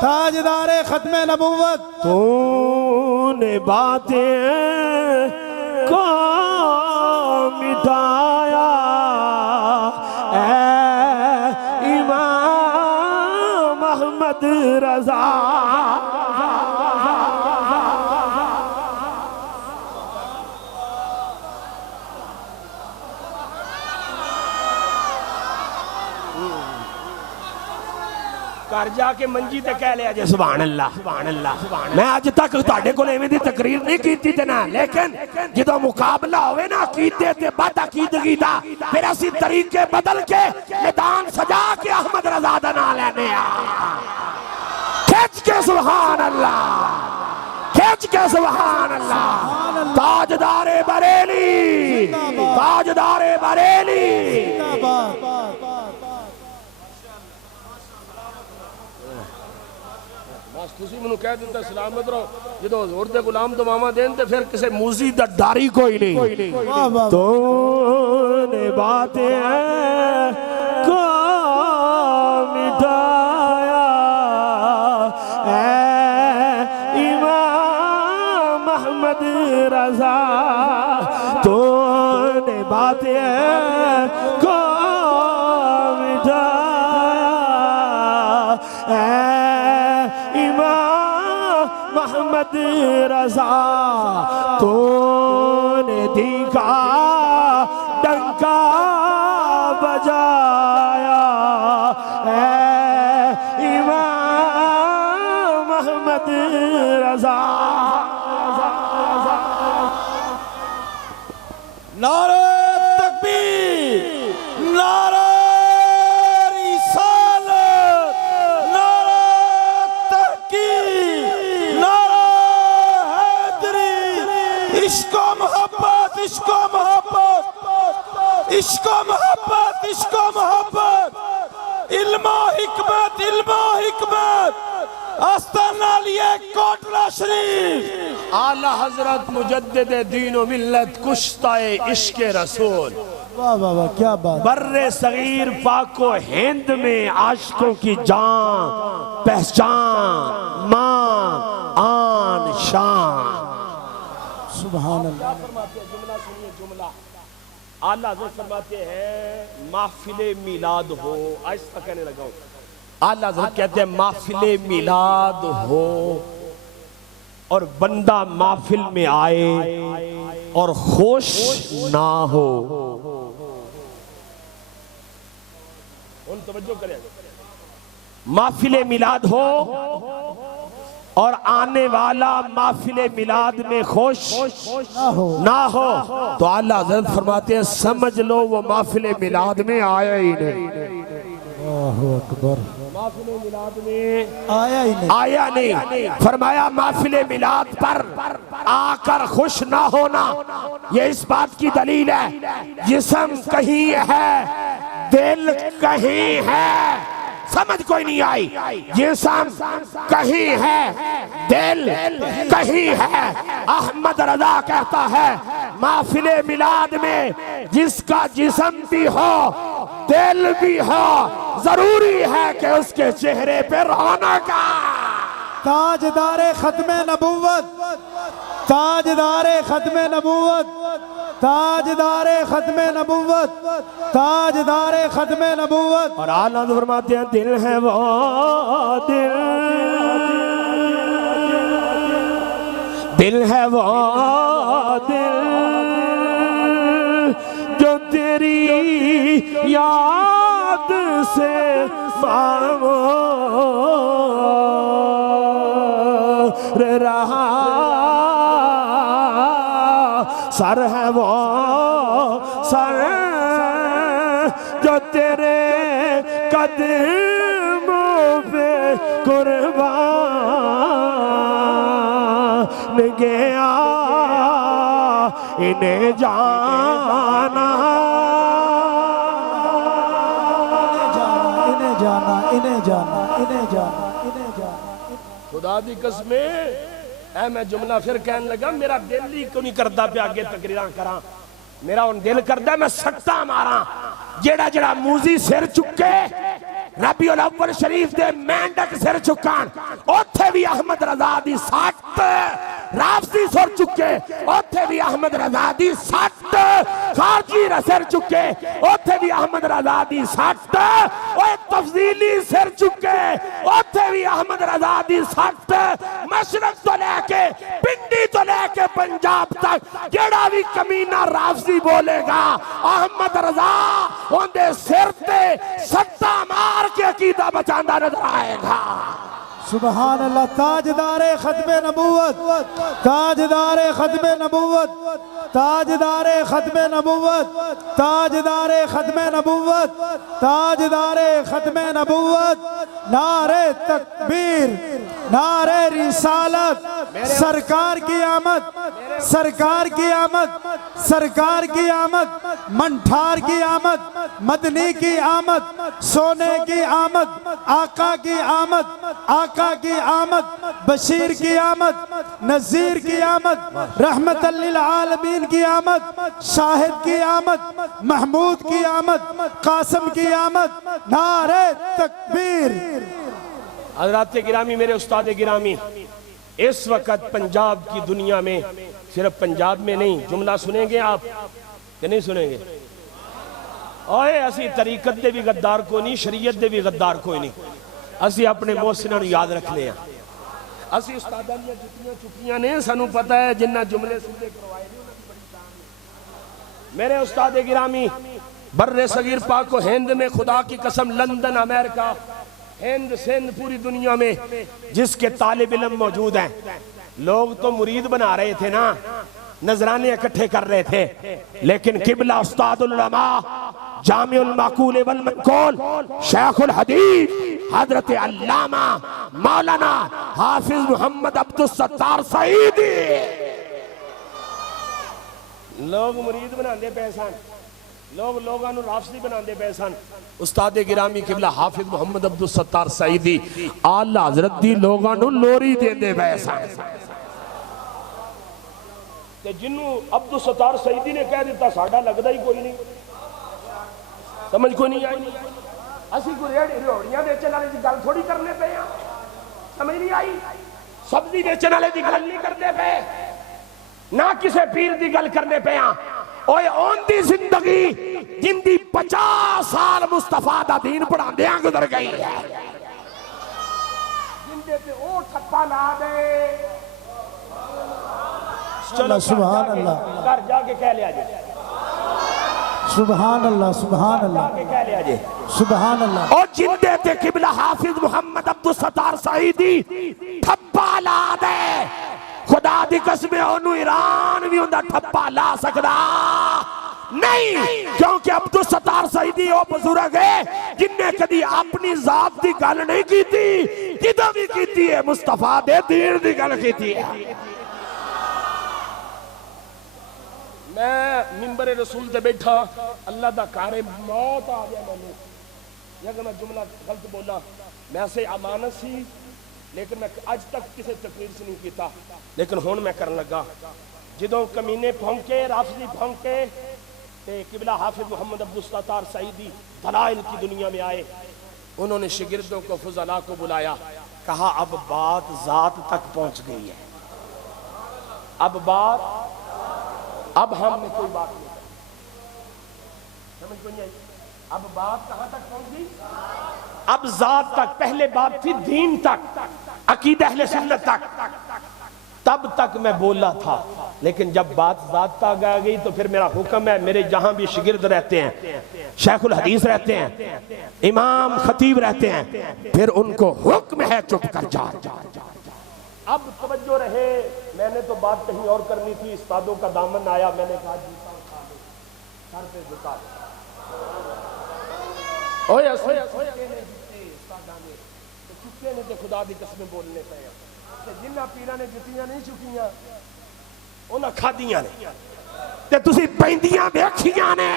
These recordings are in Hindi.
ताजदारे खत्मे नबुव्वत तूने बातें को मिटाया ऐ इमाम अहमद रजा। घर जाके मंजी ते कह लिया जे सुभान अल्लाह सुभान अल्लाह सुभान। मैं अज तक तुहाडे कोल एवें दी तकरीर नहीं कीती ते ना, लेकिन जदों मुकाबला होवे ना अकीदे ते बद अकीदगी दा, फिर असीं तरीके बदल के मैदान सजा के अहमद रजा दा नाम लैने आ। खिच के सुभान अल्लाह, खिच के सुभान अल्लाह। ताजदारे बरेली, ताजदारे बरेली। तुसी मैनू कह दिता सलामत रहो, जो हजूर दे गुलाम दुआवां देन ते फिर किसी मूजी दा डर ही कोई नहीं। तूने बातें को मिटाया ऐ इमाम अहमद रजा। तूने बातें को मिटाया मोहम्मद रजा। तूने दिखा डंका बजाया ऐ इमाम मोहम्मद रजा। नारे तकबीर, नारे रिसालत, नारे तहकीक, नारे हैदरी। इश्को मोहब्बत, इश्को मोहब्बत, इश्को मोहब्बत, इश्को मोहब्बत, इल्मो हिकमत, इल्मो हिकमत। आस्ताना लिए कोटला शरीफ। आला हजरत मुजद्दिद दीन व मिल्लत कुश्ताए इश्क रसूल। वाह वाह वाह, क्या बात। बर्रे सगीर पाको हिंद में आशिकों की जान पहचान मां आन शान। सुभान अल्लाह। जुमला सुनिए जुमला। आला हज़रत फरमाते हैं महफिले मिलाद हो। आहिस्ता कहने लगा हूं। आला हज़रत कहते हैं महफिले मिलाद हो और बंदा महफिल में आए और खुश ना हो। तवज्जो करें। महफिले मिलाद हो और आने वाला महफिले मिलाद में खुश ना हो तो आला हज़रत फरमाते हैं समझ लो वो महफिले मिलाद में आया ही नहीं। महफिले मिलाद में आया नहीं। फरमाया महफिले मिलाद पर आकर खुश ना होना ये इस बात की दलील है जिस्म कहीं है दिल कहीं है। समझ कोई नहीं आई। जिस्म कहीं है दिल कहीं है। अहमद रजा कहता है महफिले मिलाद में जिसका जिस्म भी हो दिल भी हो जरूरी है कि उसके चेहरे पे रौनक। ताजदारे खत्मे नबुव्वत, ताजदारे खत्मे नबुव्वत, ताजदारे खत्मे नबुव्वत, ताजदारे खत्मे नबुव्वत। और आला फरमाते हैं दिल है वो दिल, दिल है वो दिल जो तेरी याद से मामूर रहा। सर है वो सर जो तेरे कदमों पे कुर्बान गया। इन्हें जाना, इन्हें जाना, इन्हें जाना, इन्हें जाना, इन्हें जाना। खुदा दी कसमें ऐ मैं जुमला फिर कहने लगा मेरा दिल ही क्यों नहीं करता पे आगे तकरीरां करा। मेरा उन दिल करदा मैं सट्टा मारा जेड़ा जेड़ा मूजी सिर चुके रबीउल अव्वल शरीफ दे मेंढक सिर चुकान ओथे भी अहमद रजा दी सट राफसी सिर चुके ओथे भी अहमद रजा दी सट खारजी सिर चुके ओथे भी अहमद रजा दी सट ओए तफजीली सिर चुके ओथे भी अहमद रजा दी सट मशरक तो लेके पिंडी तो लेके पंजाब तक जेड़ा भी कमीना राफसी बोलेगा अहमद रजा उनके सिर ते सट्टा मार के अकीदा बचांदा नजर आएगा। सुभान अल्लाह। ताजदारे खत्मे नबूवत, ताजदारे खत्मे नबूवत, ताजदारे खत्मे नबूवत, ताजदारे खत्मे नबूवत, ताजदारे खत्मे नबूवत। नारे तकबीर, नारे रिसालत, सरकार की आमद, सरकार की आमद, सरकार की आमद, मंठार की आमद, मदनी की आमद, सोने की आमद, आका की आमद, आका की आमद, बशीर की आमद, नज़ीर की आमद, रहमतल लिल आलमीन की आमद, शाहिद की आमद, महमूद की आमद, कासिम की आमद। नारे तकबीर। हज़रात गिरामी, मेरे उस्ताद गिरामी, इस वक्त पंजाब की दुनिया में, सिर्फ पंजाब में नहीं, जुमला सुनेंगे आप कि नहीं सुनेंगे? ओए असी तरीकत दे भी गद्दार को नहीं, शरीयत दे भी गद्दार कोई नहीं। असी अपने मोहसिनां याद रखने हैं। असी उस्तादां दी जुत्तियां चुकियां ने, सानू पता है जिन्ना जुमले सीधे करवाए ने उन्हां दी बड़ी शान है। मेरे उस्ताद गिरामी, बर्रे सगीर पाक को हिंद में खुदा की कसम, लंदन, अमेरिका, हिंद, सिंध, पूरी दुनिया में जिसके तालिब इल्म मौजूद हैं, लोग तो मुरीद बना रहे थे ना, नजराने इकट्ठे कर रहे थे, लेकिन किबला उस्तादुल उलमा जामिउल माकूल वल मनकूल शेखुल हदीस हजरत अल्लामा मौलाना हाफिज मोहम्मद अब्दुल सत्तार सईदी लोग मुरीद बनाते पे सन, लोग लोगों को राफसी बनाते पे सन। उस्ताद गिरामी किबला हाफिज मोहम्मद अब्दुल सत्तार सईदी आला हजरत दी लोगों को लोरी देंदे पे सन। ते जिन्नू अब्दुल सत्तार सईदी ने कह दिता साडा लगदा ही कोई नहीं, समझ को नहीं आई। असी कोई रेहड़ियां बेचने वाले की गल थोड़ी करने पे हैं, समझ नहीं आई। सब्जी बेचने वाले की गल नहीं करते पे, ना किसी पीर की गल करने पे हैं। ओए ओंदी जिंदगी जिंदी 50 साल मुस्तफा दा दीन पढ़ांदे गुजर गई है, जिंदे पे ओ ठप्पा ला दे। चलो सुभान अल्लाह, घर जाके कह लिया जी सुभान अल्लाह, सुभान अल्लाह, कह लिया जी सुभान अल्लाह। और जिंदे ते किबला हाफिज मोहम्मद अब्दुल सत्तार सईदी ठप्पा ला दे, खुदा दी कसम ओनू ईरान भी उनका ठप्पा ला सकदा नहीं, क्योंकि अब्दुल सत्तार सईदी वो बुजुर्ग है जिन्हें कदी अपनी जात की गल नहीं की, जिदा भी की है मुस्तफा दे दीन की गल की है। मैं मिंबर रसूल से बैठा, अल्लाह दा कार मौत आ गया मैनू, अगर मैं जुमला गलत बोला, मैं से अमानत सी, लेकिन मैं अज तक किसी तकरीर से नहीं किया, लेकिन हुण मैं करन लगा। जदों कमीने भौंके, राफजी भौंके, ते किबला हाफिज मोहम्मद अब्दुल सत्तार सईदी दलाइल की दुनिया में आए, उन्होंने शिगिर्दों को, फुजला को बुलाया, कहा अब बात जात तक पहुंच गई है, अब बात, अब हमने कोई बात नहीं करी, समझ को नहीं आई। अब बात कहां तक पहुंच गई? अब जात तक। पहले बात थी दीन तक, अकीदा अहले सुन्नत तक, तब तक मैं बोला था, लेकिन जब बात जात तक आ गई तो फिर मेरा हुक्म है, मेरे जहां भी शिगिर्द रहते हैं, शेखुल हदीस रहते हैं, इमाम खतीब रहते हैं, फिर उनको हुक्म है चुप कर जा। अब तवज्जो रहे, मैंने तो बात कहीं और करनी थी, उस्तादों का दामन आया, मैंने कहा जूता उठा दो, सर पे झुका दो। चुके ने तो खुदा की कसम बोलने पे, जिन्ना पीरा ने जुतियां नहीं चुकियां उन्हें खादियां ने, ते तुसी पैंदियां देखियां ने,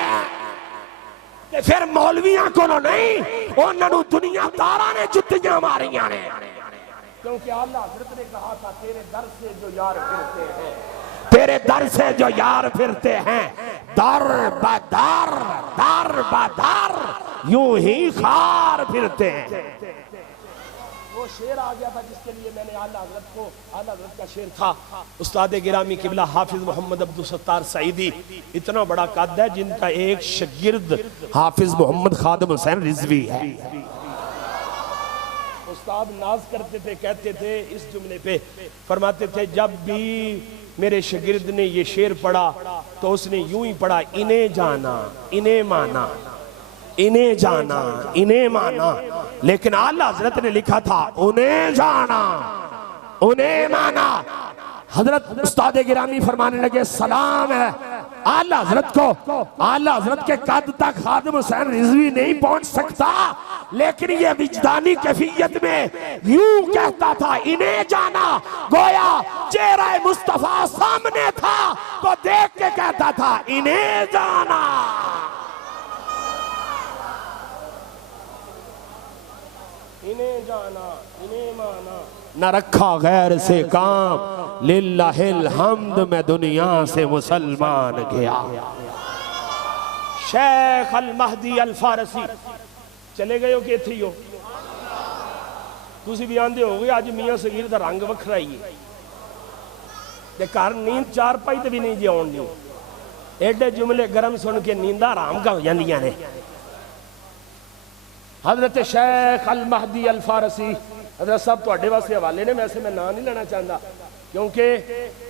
ते फिर मौलवियां कोलों नहीं, उन्होंने दुनियादारां ने जुतियां मारियां ने, क्योंकि आला हज़रत ने कहा था तेरे दर से जो यार फिरते हैं, तेरे दर से जो यार फिरते हैं, दर बदर, दर बदर यूं ही खार फिरते हैं। वो शेर आ गया था जिसके लिए मैंने आला हज़रत को, आला हज़रत का शेर था उस्ताद गिरामी किबला हाफिज मोहम्मद अब्दुल सत्तार सईदी, इतना बड़ा कद है जिनका एक शागिर्द हाफिज मोहम्मद खादिम हुसैन रिजवी है। उस्ताद नाज करते थे, कहते थे इस जुमले पे, फरमाते थे जब भी मेरे शागिर्द ने ये शेर पढ़ा तो उसने यूं ही पढ़ा, इन्हें जाना इन्हें माना, इन्हें जाना इन्हें माना। लेकिन आला हजरत ने लिखा था उन्हें जाना उन्हें माना। हजरत उस्ताद गिरामी फरमाने लगे सलाम है आला हजरत को, आला हजरत के कद तक खादिम हुसैन रिजवी नहीं पहुंच सकता, लेकिन ये विजदानी कैफियत में यूं कहता था इन्हें जाना, गोया चेहरा मुस्तफा सामने था तो देख के कहता था इन्हें जाना। इन्हें जाना इन्हें माना, न रखा गैर से काम, लिल्लाहिल हम्द मैं दुनिया से मुसलमान गया। शेख अल महदी अल फारसी चले गए हो कि इत्थे ही हो? तुसी भी आंदे होगे अज मियां सगीर दा रंग वखरा ही है ते घर नींद चार पाई ते भी नहीं जी आउण दी। एडे जुमले गरम सुन के नींदा हराम हो जांदियां ने। हजरत शेख अल महदी अल फारसी हजरत साहब तुहाडे वास्ते हवाले ने, वैसे मैं ना नहीं लेना चाहता क्योंकि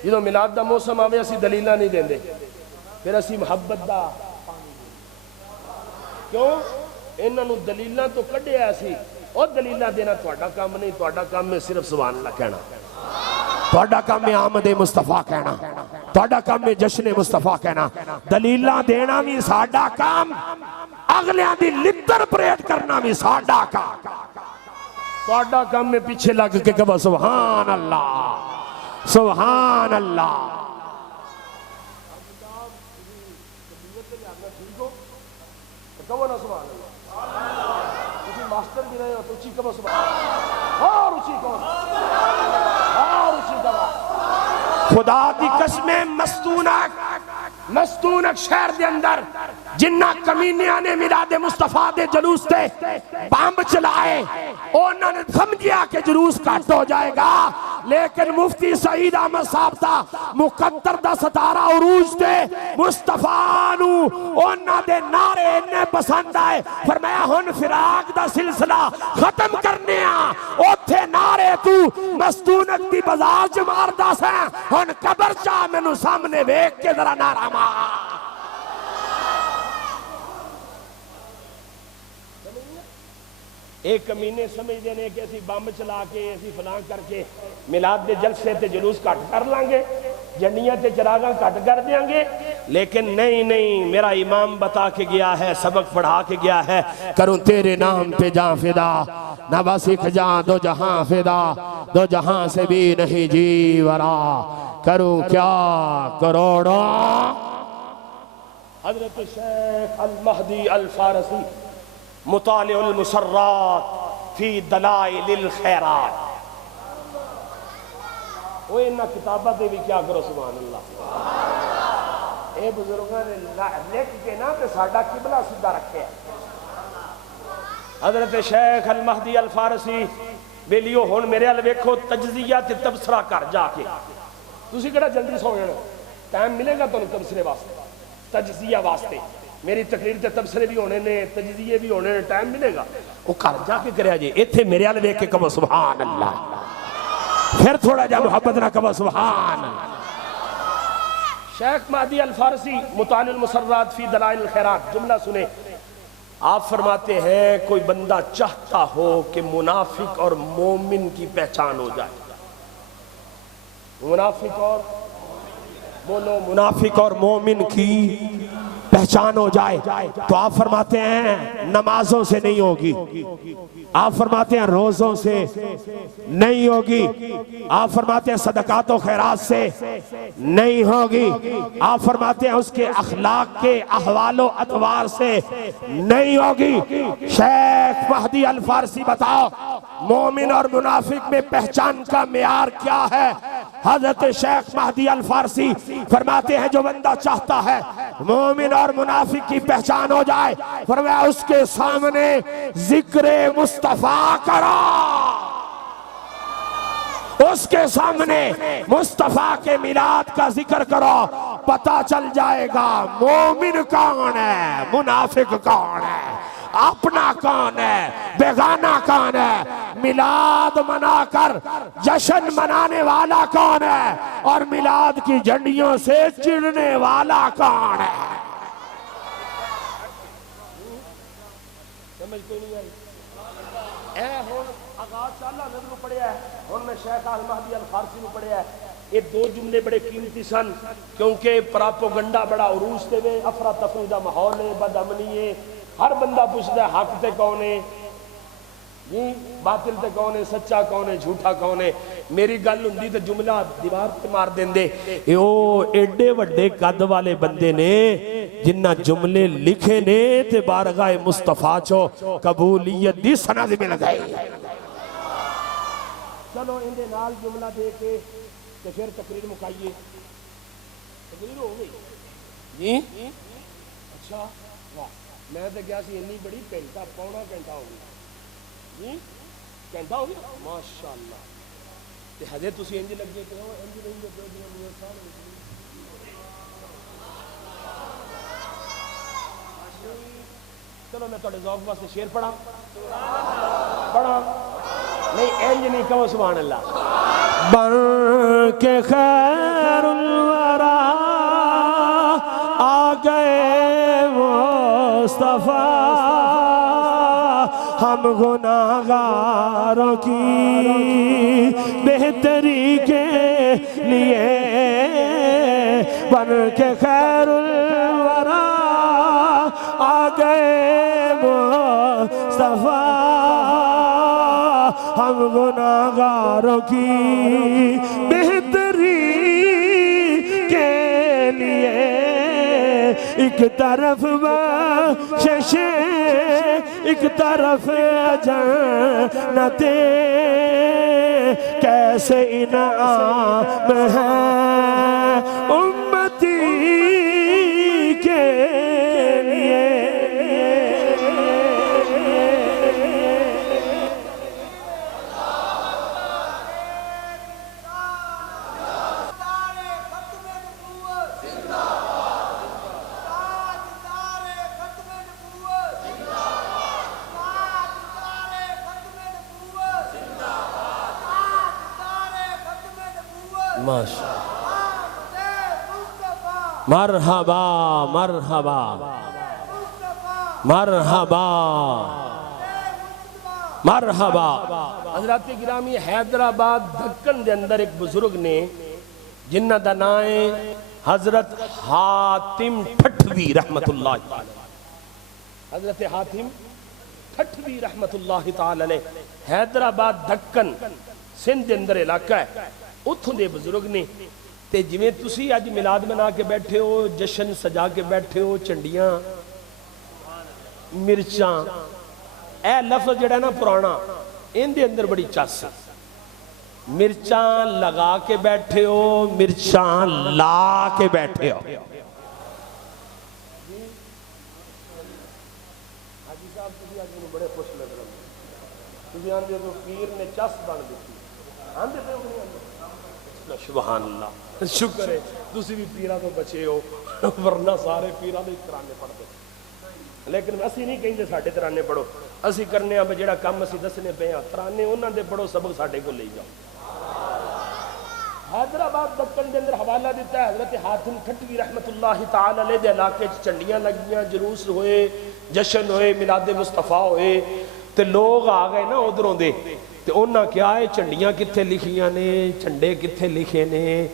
जो मिलाद का मौसम आवे असीं दलीलां नहीं देंदे, फिर असीं मुहब्बत दा क्यों इन्हां नूं दलीलां तो कढिया सी। और दलीलां देना तुहाडा काम नहीं, तुहाडा काम है सिर्फ सुभान अल्लाह कहना, तुहाडा काम है आमदे मुस्तफा कहना, तुहाडा काम है जश्न मुस्तफा कहना। दलीलां देना भी साडा काम, अगलियां दी लिद्दर परेड करना भी साडा काम। तुहाडा काम में पीछे लग के कहो सुभान अल्लाह सुभान अल्लाह। कहो ना सुभान अल्लाह। तुसी मास्टर भी रहे हो तो उची कहो सुभान अल्लाह, और उची कहो, और उची कहो। खुदा दी कसमें मस्तूनक शहर दे अंदर जिन्ना कमीनिया ने मिलादे मुस्तफा दे जलूस ते बंब चलाए, उन्होंने समझिया कि जुलूस घट हो जाएगा, लेकिन मुफ्ती सईद अहमद साहब दा मुकद्दर दा 17 उरूज ते मुस्तफा नू उन्हां दे नारे इन्ने पसंद आए, फरमाया हुन फिराक दा सिलसिला खत्म करने आ। ओथे नारे तू मस्तूनक दी बाजार च मारदा सा, हुन कबर चा मैनू सामने वेख के जरा नारा मार। एक कमीने समझते हैं कि असी बंब चला के असी फलां करके मिलाद दे जलसे ते जुलूस घट कर लांगे, जंडियां ते चरागा घट कर देंगे, लेकिन नहीं नहीं, मेरा इमाम बता के गया है, सबक पढ़ा के गया है, करूं तेरे नाम पे जा फिदा, ना बस एक जान दो जहां फिदा, दो जहां से भी नहीं जीवरा, करूं क्या करोड़ों। हजरत शेख अल महदी अल फारसी मुतालिउल मुसर्रात फी दलाइलिल खैरात, वो इन्हां किताबां दे भी क्या करो सुभान अल्लाह। ये बुजुर्गों ने लिख के ना ते साडा किबला सीधा रखे। हजरत शेख अल महदी अल फारसी बेलियो हुण मेरे अल वेखो, तजजिया ते तबसरा कर जाके तुसीं किहड़ा जल्दी सो जाना, टाइम मिलेगा तुहानूं तबसरे वास्ते, तजजिया वास्ते। मेरी तकरीर ते तबसरे भी होने ने, तजजिए भी होने ने, टाइम मिलेगा वो घर जाके करे जे। इत्थे मेरे अल वेख के कहो सुभान अल्लाह, फिर थोड़ा जा मुहब्बत ना कहो सुभान अल्लाह। शेख महदी अल फारसी मुतालिउल मुसर्रात फी दलाइल खैरात, जुमला सुने। आप फरमाते हैं कोई बंदा चाहता हो कि मुनाफिक और मोमिन की पहचान हो जाए, मुनाफिक और बोलो मुनाफिक और मोमिन की पहचान हो जाए, तो आप फरमाते हैं नमाजों से नहीं होगी, आप फरमाते हैं रोजों से नहीं होगी, आप फरमाते हैं सदकात व खैरात से नहीं होगी, आप फरमाते हैं उसके अखलाक के अहवालो अतवार से नहीं होगी। शेख महदी अल फारसी बताओ मोमिन और मुनाफिक में पहचान का मेयार क्या है? हजरत शेख महदी अल फारसी फरमाते हैं जो बंदा चाहता है मोमिन और मुनाफिक की पहचान हो जाए, फरमाया उसके सामने जिक्र मुस्तफा करो, उसके सामने मुस्तफा के मिलाद का जिक्र करो, पता चल जाएगा मोमिन कौन है, मुनाफिक कौन है, अपना कौन है, बेगाना कौन है, मिलाद मनाकर जश्न मनाने वाला कौन है और मिलाद की झंडियों से चिढ़ने वाला कौन है। समझ कोई नहीं आई? आगाज चाला नजर पड़िया है, मैं शेख अल महदी अल फारसी में पढ़िया है। ये दो जुमले बड़े कीमती सन, क्योंकि प्रापोगंडा बड़ा उरूज ते वे, अफरा तफरी दा माहौल है, बदअमनी है, हर बंदा पूछता है हक ते कौन है जी, बातिल ते कौन है, सच्चा कौन है, झूठा कौन है। मेरी गल हुंदी ते जुमला दीवार ते मार देंदे। ओ एडे वड्डे कद वाले बंदे ने जिन्ना जुमले लिखे ने ते बारगाह मुस्तफा चो कबूलियत दी सनद मिल गई। चलो इनके नाल जुमला दे के ते फिर तकरीर मुकाइए। तकरीर हो गई जी? अच्छा वाह, मैं तो क्या सी इन्नी बड़ी घंटा पौना घंटा हो गया जी, घंटा हो गया माशाअल्लाह। ते हजे तुसी इंज लगे पे हो, इंज नहीं लगे जिवें सारे। चलो मैं तुहाडे ज़ौक़ वास्ते शेर पढ़ा नहीं, इंज नहीं कहो सुभान अल्लाह। बन के खैरुल वरा आ गए मुस्तफा, हम गुनाहगारों की बेहतरी के लिए। बन के खैरुल वरा आ गए मुस्तफा, हम गुनाहगारों की बेहतरी के लिए। एक तरफ बख्शिश, एक तरफ जन्नते, कैसे इनाम है उम्मती के लिए। मरहबा मरहबा मरहबा मरहबा। हज़रात गिरामी, हैदराबाद दक्कन के अंदर एक बुजुर्ग ने जिन्ना दा नाम है हजरत हातिम ठठवी रहमतुल्लाह अलैह। हजरत हातिम ठठवी रहमतुल्लाह ताला अलैह, हैदराबाद दक्कन सिंध के अंदर इलाका है, उतों के बुजुर्ग ने। ते जिवें तुसी अज मिलाद मना के बैठे हो, जश्न सजा के बैठे हो, झंडियां मिर्चां, ए लफ्ज जिहड़ा ना पुराना, इहदे अंदर बड़ी चस। मिर्चां लगा के बैठे हो, मिर्चां ला के बैठे हो। हाजी साहब तुसी अज मैनूं बड़े खुश लग रहे हो, तुसी आंदे हो पीर ने चस बन दी, आंदे पे नहीं आंदे। सुभान अल्लाह, शुक्र है तुसी भी पीरां तो बचे हो, वरना सारे पीरां दे तराने पढ़दे। लेकिन असी नहीं कहिंदे साडे तराने पढ़ो, असी करने आ जिहड़ा काम असी दसने पे आ, तराने उन्हां दे पढ़ो, सबक साडे को ले जाओ। हैदराबाद दक्कन के अंदर हवाला दिता है हजरत हातिम ठठवी रहमतुल्लाह ताला अलैह दे इलाके च झंडियां लगियां, जुलूस होए, जश्न होए, मिलादे मुस्तफा होए, ते लोग आ गए ना उधरों दे, ते उन्हां क्या है झंडियां कित्थे लिखियां ने, झंडे कित्थे लिखे ने,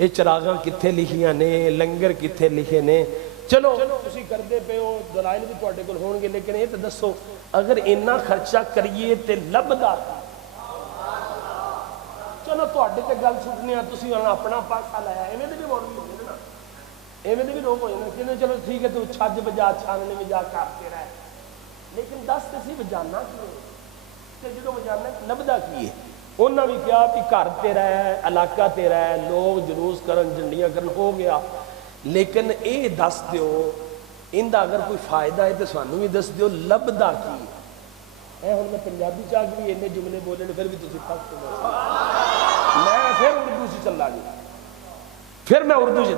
ये चरागां कित्थे लिखियां ने, लंगर कित्थे लिखे ने। चलो तुसी करदे पे हो, दलाइल भी तुहाडे कोल होणगे, लेकिन ये तो दसो अगर इन्ना खर्चा करिए ते लभदा। चलो तुहाडे ते गल सुनने, तुसी अपना पासा लाया, इवें दे भी मौलवी होंदे ना, इवें दे भी लोग हो जांदे, चलो ठीक है तू छज बजा, छानने बजा, करते रह, लेकिन दस ते सी बजाना की जो बजाना लभदा की है। उन्होंने भी कहा कि घर तेरा है, इलाका तेरा है, लोग जुलूस करन, झंडियां करन, हो गया। लेकिन ये दस दिओ इनका अगर कोई फायदा है तो सानू भी दस दिओ, लभदा की है। हुण मैं पंजाबी च भी इन्ने जुमले बोले फिर भी तुसीं फस दो, मैं फिर उर्दू से चला गया, फिर मैं उर्दू से।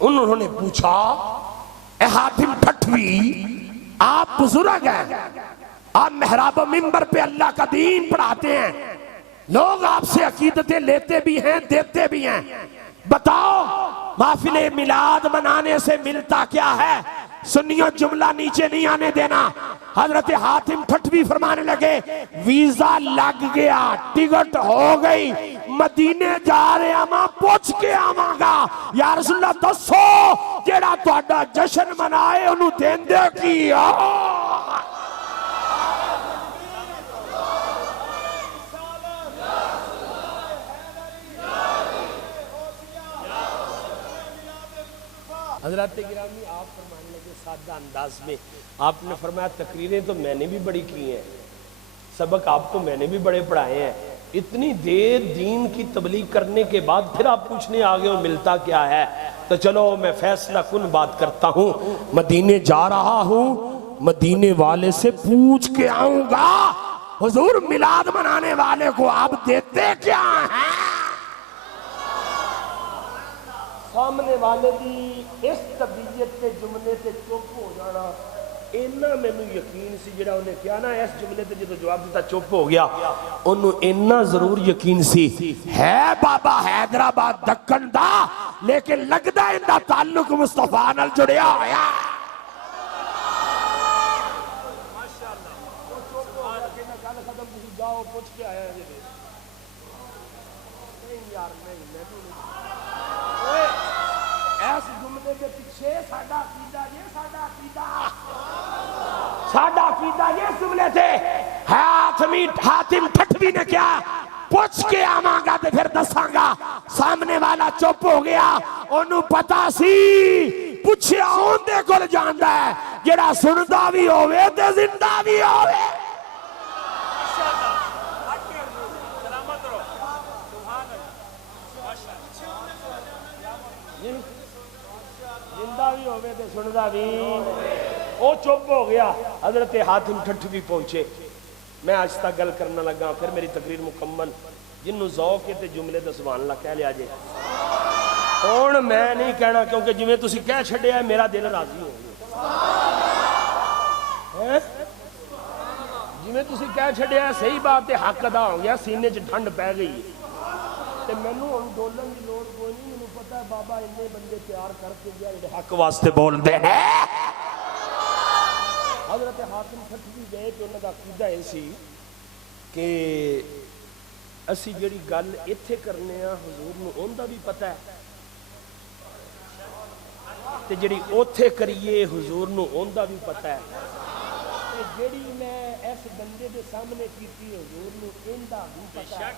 उन्होंने पूछा ए हातिम ठठवी, आप बुजुर्ग हैं, आप मेहराब मिंबर पे अल्लाह का दीन पढ़ाते हैं, लोग आपसे अकीदतें लेते भी हैं देते भी हैं, बताओ महफिले मिलाद मनाने से मिलता क्या है? सुन्नियों जुमला नीचे नहीं आने देना। हजरत हातिम ठठवी फरमाने लगे वीजा लग गया, टिकट हो गई, मदीने जा रहे मैं पूछ के आवांगा या रसूलल्लाह दसो जेड़ा तुहाडा जश्न मनाए उन्होंने देंदे की आ। हजरत गिरामी आप फरमाने लगे सादा अंदाज में, आपने फरमाया तकरीरें तो मैंने भी बड़ी की हैं, सबक आपको मैंने भी बड़े पढ़ाए हैं, इतनी देर दीन की तबलीग करने के बाद फिर आप पूछने आ गए हो मिलता क्या है? तो चलो मैं फैसला कुन बात करता हूँ, मदीने जा रहा हूँ, मदीने वाले से पूछ के आऊंगा हुजूर मिलाद मनाने वाले को आप देते क्या हैं? सामने वाले की इस तबीयत के जुमले से चुप हो जाना इन्ना मैनू यकीन सी, जिहड़ा उन्हें क्या ना इस जुमले ते जो जवाब दिता चुप हो गया, उन्होंने इन्ना जरूर यकीन सी है बाबा हैदराबाद दक्कन दा, लेकिन लगदा इनदा ताल्लुक मुस्तफा नाल जुड़िया होया। जाओ पूछ के आया यार, इस जुमले के पीछे साडा अकीदा ये, साडा अकीदा ये जुमले थे। हातिम ठठवी ने क्या पूछ के आवांगा तो फिर दसांगा। सामने वाला चुप हो गया, ओनू पता सी पूछया ओंदे कोल जांदा है जेड़ा सुनदा भी होवे ते जिंदा भी होवे। जिंदा भी होवे ते सुनदा भी, वो चुप हो गया। हजरत हातिम ठठवी पहुंचे, मैं आज तक गल करना लगा, फिर मेरी तकरीर मुकम्मल, जिन्हों जौक है जुमले तो सुभान अल्लाह कह लिया जे। हुण मैं नहीं कहना क्योंकि जिवें तुसी कह छड्डिया मेरा दिल राजी हो गया, जिवें तुसी कह छड्डिया सही बात है, हक अदा हो गया, सीने च ठंड पै गई ते मैनू हुण डोलन दी लोड़ कोई नहीं। मैनू पता है बाबा इन्ने बंदे तैयार करके गया जिहड़े हक वास्ते बोलदे हैं। हजरत हातिम ठठवी गए तो उन्होंने अकीदा यह सी कि असी जिहड़ी गल इत्थे करने आ हुजूर नूं उहदा भी पता है ते जिहड़ी ओथे करिए हुजूर नूं उहदा भी पता है, ते जिहड़ी मैं इस बंदे दे सामने कीती हुजूर नूं इहदा भी पता है,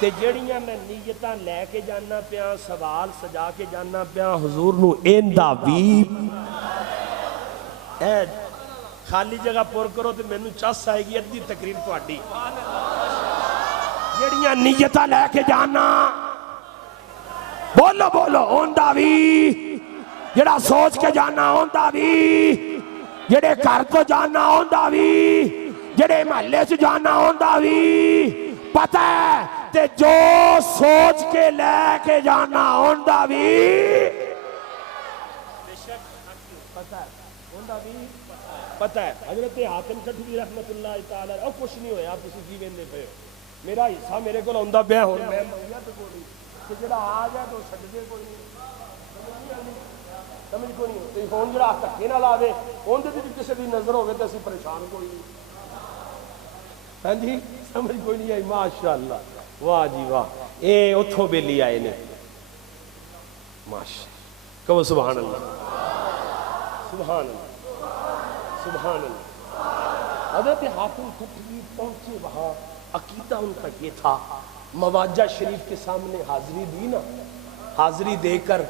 ते जिहड़ियां मैं नीयतां लैके जाना पिया, सवाल सजा के जाना पिया हुजूर नूं इहदा भी। खाली जगह पुर करो तो मैनू चस आएगी अद्धी तकरीर तुहाडी। जिहड़ियां नीयतां लैके जाना बोलो बोलो उहदा भी, जिहड़ा सोच के जाना उहदा भी, जिहड़े घर तो जाना उहदा भी, जिहड़े महल्ले च जाना उहदा भी पता है, ते जो सोच के लैके जाना उहदा भी पता है, उहदा भी पता है। हजरत हातिम ठठवी रहमतुल्लाह तआला और कुछ नहीं होया, तुसीं की वेंदे पे हो, मेरा हिस्सा मेरे को आउंदा पिया, हुण मैं मंगिया ते कोई नहीं, ते जेड़ा आ गया तो छड्डदे कोई नहीं, समझ कोई नहीं। ते हुण जेड़ा धक्के नाल आवे उहदे ते किसी दी नज़र होवे ते असीं परेशान कोई नहीं। हां जी समझ कोई नहीं आई। माशाअल्लाह, वाह जी वाह, ये उत्थों बेली आए ने, माशा कहो सुभान अल्लाह, सुभान अल्लाह, सुभान अल्लाह। हज़रत हातिम ठठवी पहुंचे वहां, अकीदा उनका ये था, मवाजा शरीफ के सामने हाजिरी दी ना, हाजिरी देकर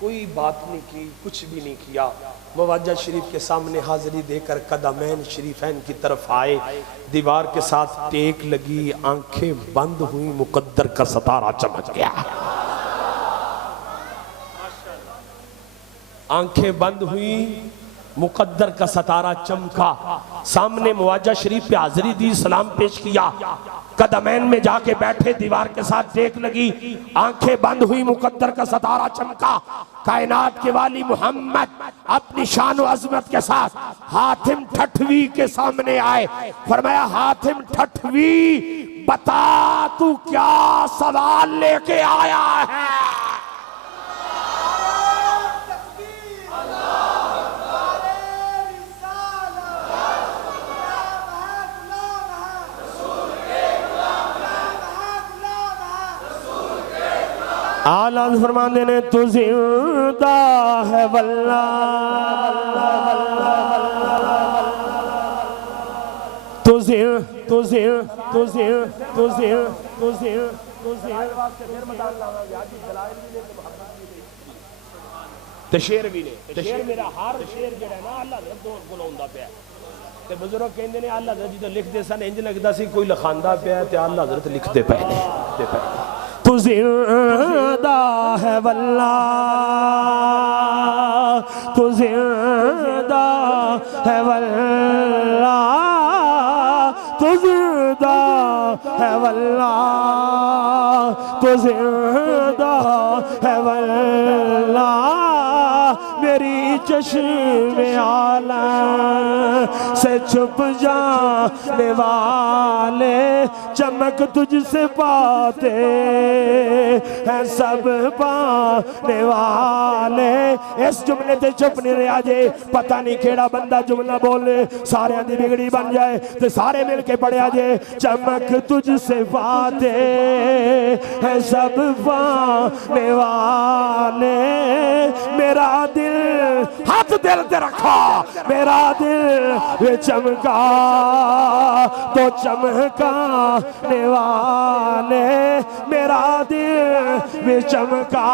कोई बात नहीं की, कुछ भी नहीं किया। मवाजा शरीफ के सामने हाजिरी देकर कदमैन शरीफैन की तरफ आए, दीवार के साथ टेक लगी, आंखें बंद हुई, मुकद्दर का सतारा चमक गया। आंखें बंद हुई, मुकद्दर का सतारा चमका, सामने मुआजा शरीफ पे हाजिरी दी, सलाम पेश किया, कदमैन में जाके बैठे, दीवार के साथ टेक लगी, आंखें बंद हुई, मुकद्दर का सतारा चमका, कायनात के वाली मोहम्मद अपनी शान और अजमत के साथ हातिम ठठवी के सामने आए। फरमाया, हातिम ठठवी बता तू क्या सवाल लेके आया है। आला फरमाते ने, तू जिंदा है वल्ला, शेर भी ने, शेर मेरा हर शेर जड़ा ना अल्लाह हज़रत तो बुलाउंदा पिया ते बुजुर्ग कहंदे ने अल्लाह हज़रत जो लिखदे सन इंज लगदा सी कोई लिखांदा पिया ते अल्लाह हज़रत लिखदे पए ने। तू जिंदा है वल्ला, तू जिंदा है वल्ला, तू जिंदा है वल्ला, तू जिंदा है वल्ला, मेरी चश्मे आलम से छुप जाने वाले चमक तुझसे पाते हैं सब पाने वाले। इस जुमले ते चुप नहीं रहा जे, पता नहीं केड़ा बंदा जुमला बोले सारे दी बिगड़ी बन जाए ते सारे मिल के पढ़िया जे, चमक तुझसे पाते हैं सब पाने वाले, मेरा दिल हाथ दिल ते रखा, मेरा दिल चमका तो चमकाने वाले, मेरा दिल चमका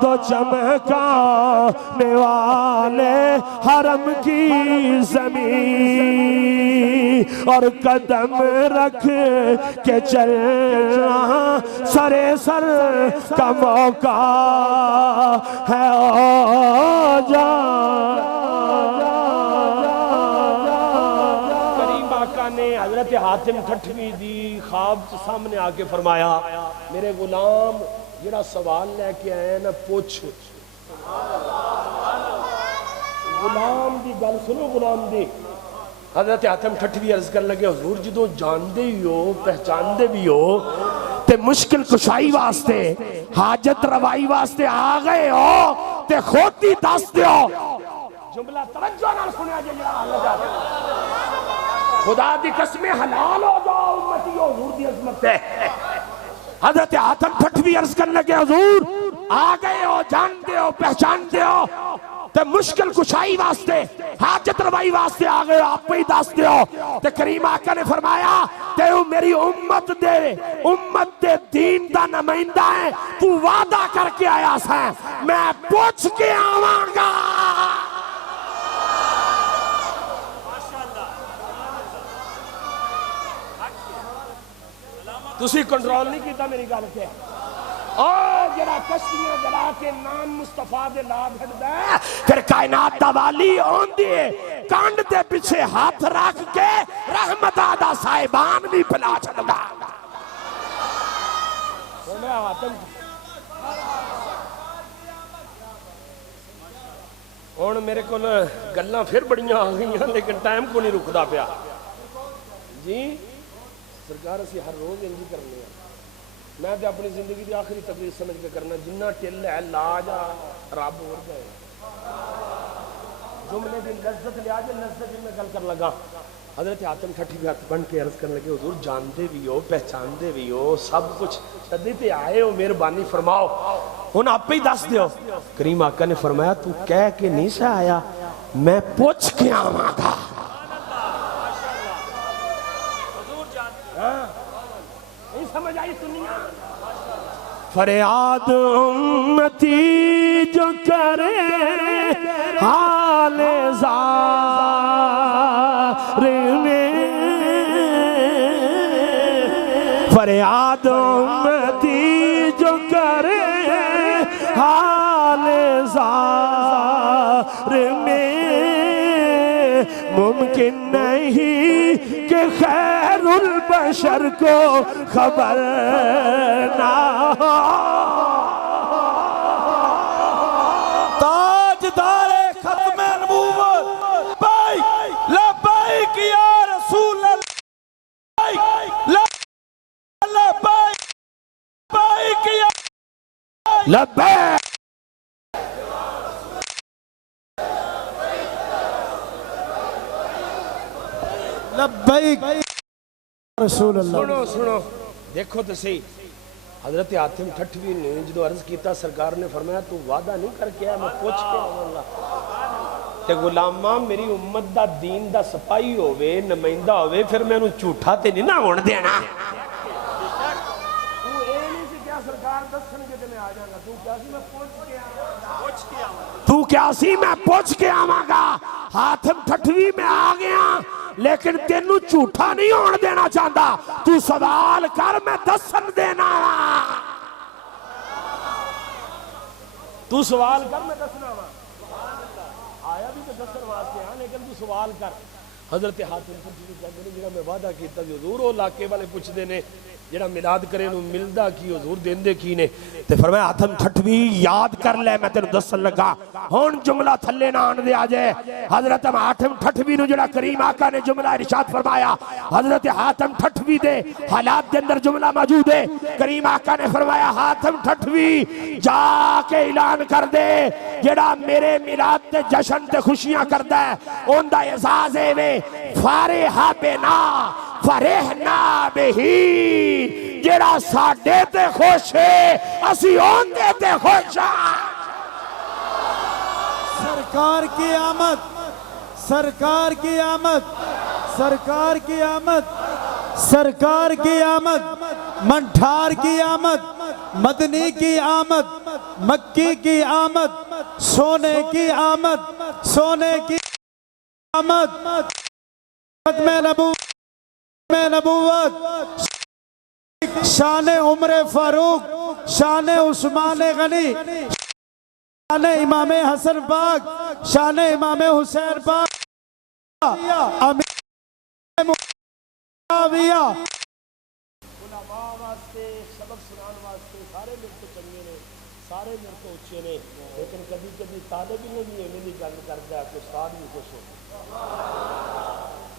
तो चमकाने वाले, हरम की जमीन और कदम रख के चलना सरे सर का मौका है। करीम आका ने हजरत हातिम ठठवी दी ख्वाब सामने आके फरमाया, मेरे गुलाम जरा सवाल लेके आए ना पूछ। गुलाम दी गल सुनो, गुलाम दी। हजरत हातिम ठठवी अर्ज कर लगे, हुजूर जो जानते ही हो पहचानते भी हो ते मुश्किल कुशाई वास्ते हाजत रवाई वास्ते आ गए हो ते खुद ही दस दो। जुमला तवज्जो नाल सुनिया जे, खुदा दी कसमें हलाल हो जाओ उम्मती, हुजूर दी अजमत है। हजरत हातिम ठठवी अर्ज करने लगे, हुजूर आ गए हो, जानते हो पहचानते हो ते मुश्किल कुशाई वास्ते हाजत रवाई वास्ते आ गए, आप ही दस दो। ते करीम आका ने फरमाया, ते मेरी उम्मत दे दीन दा नुमाइंदा है, तू वादा करके आया सा, मैं पूछ के आवांगा। तुसी कंट्रोल नहीं किया मेरी गल से। और जरा कश्तियां जला के नाम मुस्तफा दे ला छड़दा, फिर कायनात दा वाली आंदी है, कांड दे पीछे हाथ रख के रहमत दा साहिबान भी पिला छड़दा। हुण मेरे को गल्लां फिर बड़ियां आ गई, लेकिन टाइम को नहीं रुकदा पिया जी। सरकार असीं हर रोज इंज करने हैं, मैं तो अपनी जिंदगी की आखिरी तकलीफ समझ के करना, जिन्ना टिल है लाज रब हो गए। जुमले की लज्जत लिया जे, लज्जत में गल कर लगा। हजरत हातिम ठठी हाथ बन के अर्ज करने लगे, हुजूर जानते भी हो पहचानते भी हो, सब कुछ तदे ते आए हो, मेहरबानी फरमाओ, हुण आपे ही दस दो। करीम आका ने फरमाया, तू कह के नहीं सा आया, मैं पूछ के आवांगा। समझ आई सुनिया, फरियाद उम्मती जो करे हाल ज़ार में, फरियाद उम्मती जो करे हाल बाजार में मुमकिन नहीं कि खैरुल बशर को खबर ना हो। ताजदारे खत्मे नबूवत लब्बैक या रसूल अल्लाह, लब्बैक या लब्बैक। लब्बैक रसूल अल्लाह। सुनो सुनो देखो तो सही, हजरत हातिम ठठवी ने जो अर्ज किया सरकार ने फरमाया तू वादा नहीं करके आया, मैं पूछ के आवांगा ते गुलामा मेरी उम्मत दा दीन दा सिपाही होवे नुमाइंदा होवे फिर मैं उन्हें झूठा ते नहीं ना होने देना। तू ये नहीं सी क्या सरकार दसणगे ते मैं आ जाऊंगा, तू क्या सी मैं पूछ के आवांगा, तू क्या सी मैं पूछ के आवांगा। हातिम ठठवी में आ गया लेकिन तेनू झूठा नहीं होने देना चाहता। तू सवाल कर मैं दसन देना। तू सवाल कर मैं दसना वा। आया भी तो दसन वास्ते हाँ, लेकिन तू सवाल कर। हजरत हातिम ठठवी कहते हैं मैं वादा किया हजूर वो इलाके वाले पुछते ने जेड़ा मिलाद करे नूं मिलदा की हजूर देंदे की ने, ते फरमाया हातिम ठठवी याद कर ले मैं तेन दसन लगा। हुण जुमला थल्ले ना आण दे आ जाए। हजरत हातिम ठठवी नूं जेड़ा करीम आका ने जुमला इरशाद फरमाया, हजरत हातिम ठठवी दे हालात दे अंदर जुमला मौजूद है। करीम आका ने फरमाया हातिम ठठवी जाके ऐलान कर दे जेड़ा मेरे मिलाद ते जश्न ते खुशियां करदा है ओंदा एजाज है वे फारिहा बिना फरेहना बिही, जेड़ा साडे ते खुश है असी ओंदे ते खुश हां। सरकार की आमद, सरकार की आमद, सरकार की आमद, सरकार की आमद, मंठार की आमद, मदनी की आमद, मक्की की आमद, सोने की आमद, सोने की आमद, में नबूवत, शान उमर फारूक, शान उस्मान गनी, शान इमाम हसन पाक, शान इमाम हुसैन पाक, मुआविया वास्ते सबक सुनाने वास्ते सारे मेरे तो चंगे ने, सारे मेरे तो अच्छे ने, लेकिन कभी कभी तालिब इल्म भी इवें दी गल करदा है कि उस्ताद भी खुश हो।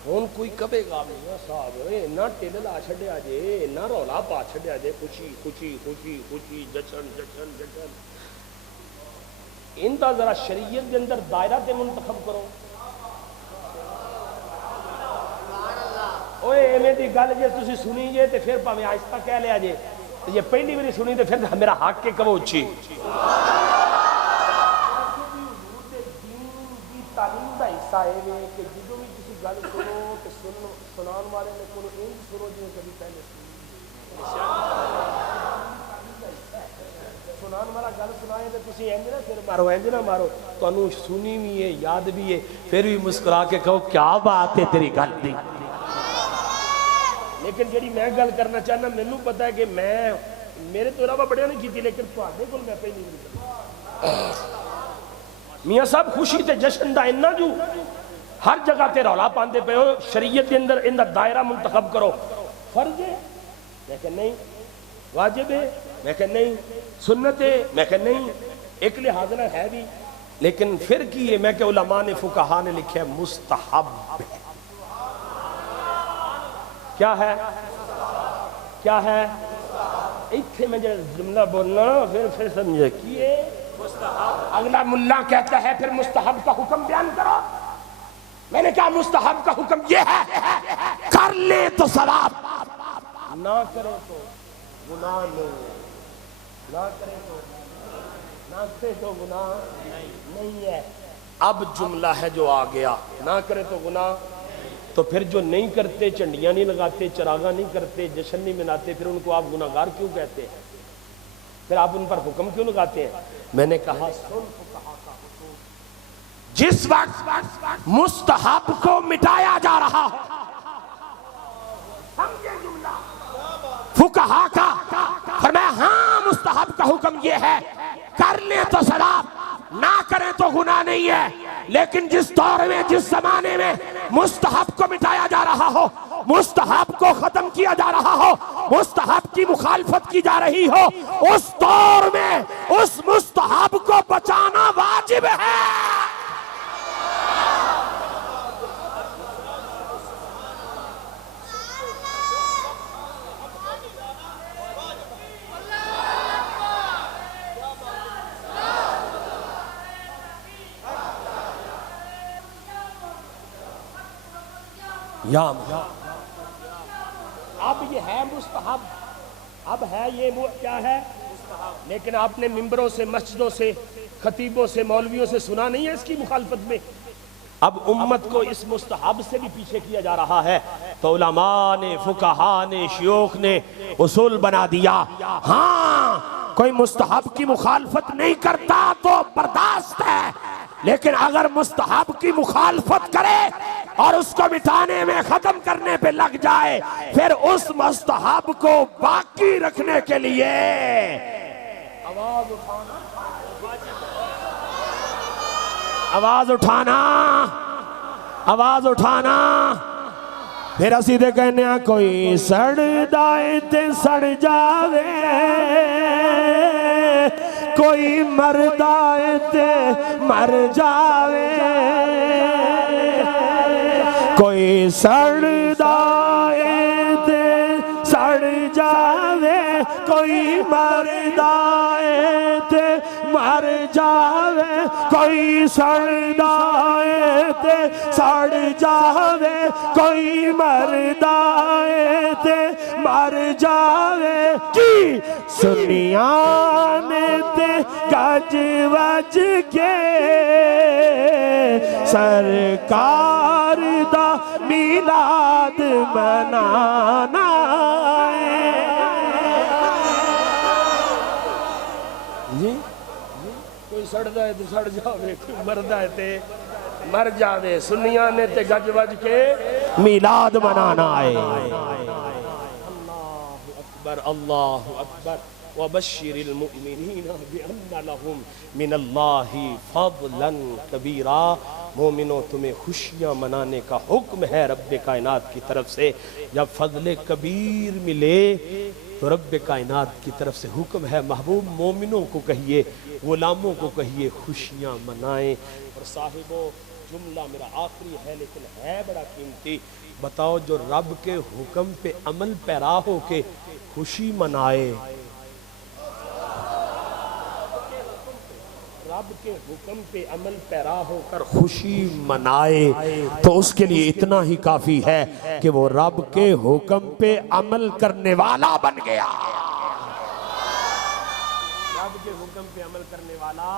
हुण कोई कहेगा मियां साहब इन्ना ढिल ला छड्डिया जे, इन्ना रौला पा छड्डिया जे, खुशी खुशी खुशी खुशी जशन जशन जशन। इनका जरा शरीयत के अंदर दायरा ते मुंतखब करो। ओए एवें दी गल जे तुसी सुनी जे ते फिर भावें आहिस्ता कह लिया जे, ते जे पहली बारी सुनी ते फिर मेरा हक के कहो उच्ची। तालीम का हिस्सा है वे कि जो भी किसी गल सुनो तो सुनाने वाले ने को इंज सुनो जिवें कभी पहले सुनाने वाला गल सुनाए तो तुसी इंज ना फिर मारो, इंज ना मारो, तुहानू सुनी भी है याद भी है, फिर भी मुस्कुरा के कहो क्या बात है तेरी गल दी। लेकिन जी मैं गल करना चाहना, मैनू पता है कि मैं मेरे तो इलावा बड़े ने की, लेकिन तुहाडे कोल मैं पहली नहीं। मियाँ साहब खुशी ते जश्न दा इन्ना जू हर जगह ते रौला पाते पे हो, शरीयत के अंदर इनका दायरा मुंतखब करो। फर्ज है मैं कह नहीं, वाजिब है मैं कह नहीं, सुन्नत है मैं कह नहीं, एक लिहाज ना है भी, लेकिन फिर की है मैं कह उलमा ने फुकहा ने लिखे मुस्तहब है। क्या है क्या है इत्थे मैं जो जुमला बोलना फिर समझे कि ये अगला मुल्ला कहता है फिर मुस्तहब का हुक्म बयान करो। मैंने कहा मुस्तहब का हुक्म ये है कर ले तो सवाब, ना करे तो गुनाह नहीं, ना करे तो गुनाह नहीं है। अब जुमला है जो आ गया, ना करे तो गुनाह, तो फिर जो नहीं करते, झंडियां नहीं लगाते, चरागा नहीं करते, जश्न नहीं मनाते, फिर उनको आप गुनाहगार क्यों कहते हैं? फिर आप उन पर हुक्म क्यों लगाते हैं? मैंने कहा सुन फुकहा का हुक्म, जिस वक्त मुस्तहब को मिटाया जा रहा हो, समझे जुमला फुकहा का, फरमाया हाँ मुस्तहब का हुक्म यह है कर ले तो सवाब, ना करें तो गुनाह नहीं है, लेकिन जिस दौर में, जिस जमाने में मुस्तहब को मिटाया जा रहा हो, मुस्तहब को खत्म किया जा रहा हो, मुस्तहब की मुखालफत की जा रही हो, उस दौर में उस मुस्तहब को बचाना वाजिब है। अब ये है मुस्तहब, अब है ये वो क्या है, लेकिन आपने मिंबरों से, मस्जिदों से, खतीबों से, मौलवियों से सुना नहीं है इसकी मुखालफत में। अब उम्मत को इस मुस्तहब से भी पीछे किया जा रहा है, तो उलमा ने, फुकहा ने, शयूख ने उसूल बना दिया, हाँ कोई मुस्तहब की मुखालफत नहीं करता तो बर्दाश्त है, लेकिन अगर मुस्तहब की मुखालफत करे और उसको मिटाने में, खत्म करने पे लग जाए, फिर उस मुस्तहब को बाकी रखने के लिए आवाज उठाना, आवाज उठाना, आवाज उठाना। फिर असी दे कहने कोई सड़दाए ते सड़ जावे, कोई मरदाए ते मर जावे, कोई सड़दाए ते सड़ जावे, कोई मरदाए ते मर जावे, कोई सड़दाए ते सड़ जावे, कोई मरदाए ते मर जावे। जी सुनिया ने ते गज वज के सरकार दा मिलाद मनाना जी। कोई सड़दा है तो सड़ जावे, कोई मरदा है ते मर जावे, सुनिया ने ते गज वज के मिलाद मनाना है। अल्लाहु अकबर वबश्शिरिल मुमिनीना बिअन्ना लहुम मिनल्लाहि फज़लन कबीरा। मोमिनो तुम्हें खुशियाँ मनाने का हुक्म है रब्बे कायनात की तरफ से। जब फजल कबीर मिले तो रब्बे कायनात की तरफ से हुक्म है, महबूब मोमिनों को कहिए, गुलामों को कहिए खुशियाँ मनाएं। और साहिबो जुमला मेरा आखिरी है लेकिन है बड़ा कीमती। बताओ जो रब के हुक्म पे अमल पैरा हो के खुशी मनाए, रब के हुक्म पे अमल पैरा होकर खुशी मनाए, तो उसके लिए इतना ही काफी है कि वो रब के हुक्म पे अमल करने वाला बन गया। रब के हुक्म पे अमल करने वाला,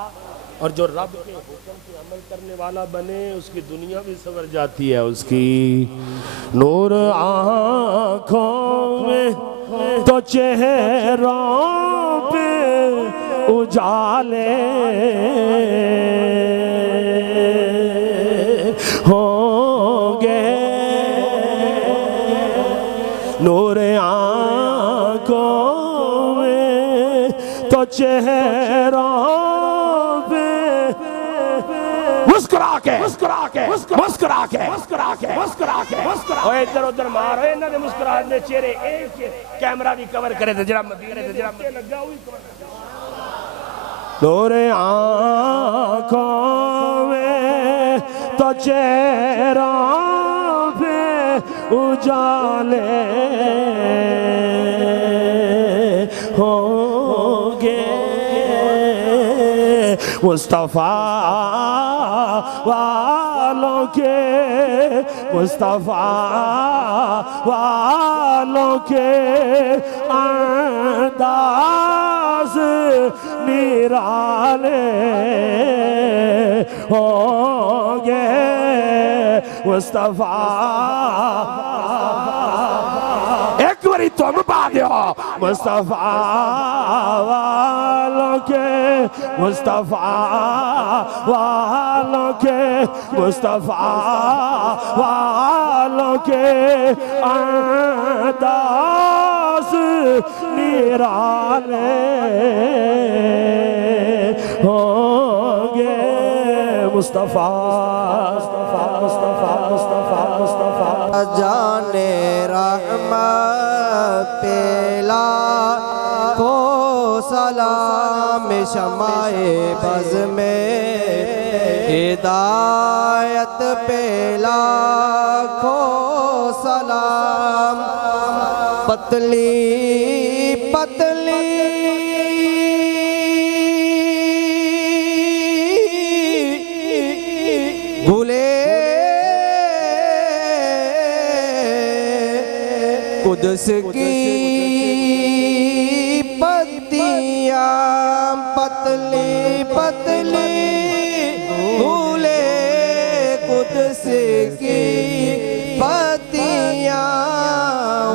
और जो रब के हुक्म पे अमल करने वाला बने उसकी दुनिया भी संवर जाती है। उसकी नूर आँखों में तो चेहरों पे उजाले होंगे, नूर आँखों में तो चेहरों पे मुस्कुरा के मुस्कुरा के मुस्कुरा के मुस्कुरा के मुस्कुरा के मुस्कुरा। इधर उधर मारो इन्होंने मुस्कुराहट दे चेहरे, एक कैमरा भी कवर करे तो जरा मदीने ते जरा लगा हुई तोरे आँखों में तो चेहरा पे उजाले होंगे, मुस्तफा वालों के, मुस्तफा वालों के अंदाज निराले होंगे, मुस्तफा एक बारी तुम पा दो, मुस्तफा वालों के, मुस्तफा वालों के, मुस्तफा वालों के अंदाज निराले होंगे, मुस्तफ़ा मुस्तफ़ा मुस्तफ़ा मुस्तफ़ा जाने रहमत पेला को सलाम शमाए बज़ में हिदायत पेला को सलाम पतली पतली गुले कुदस की पत्तियां पतली पतली गुले कुदस की पत्तियां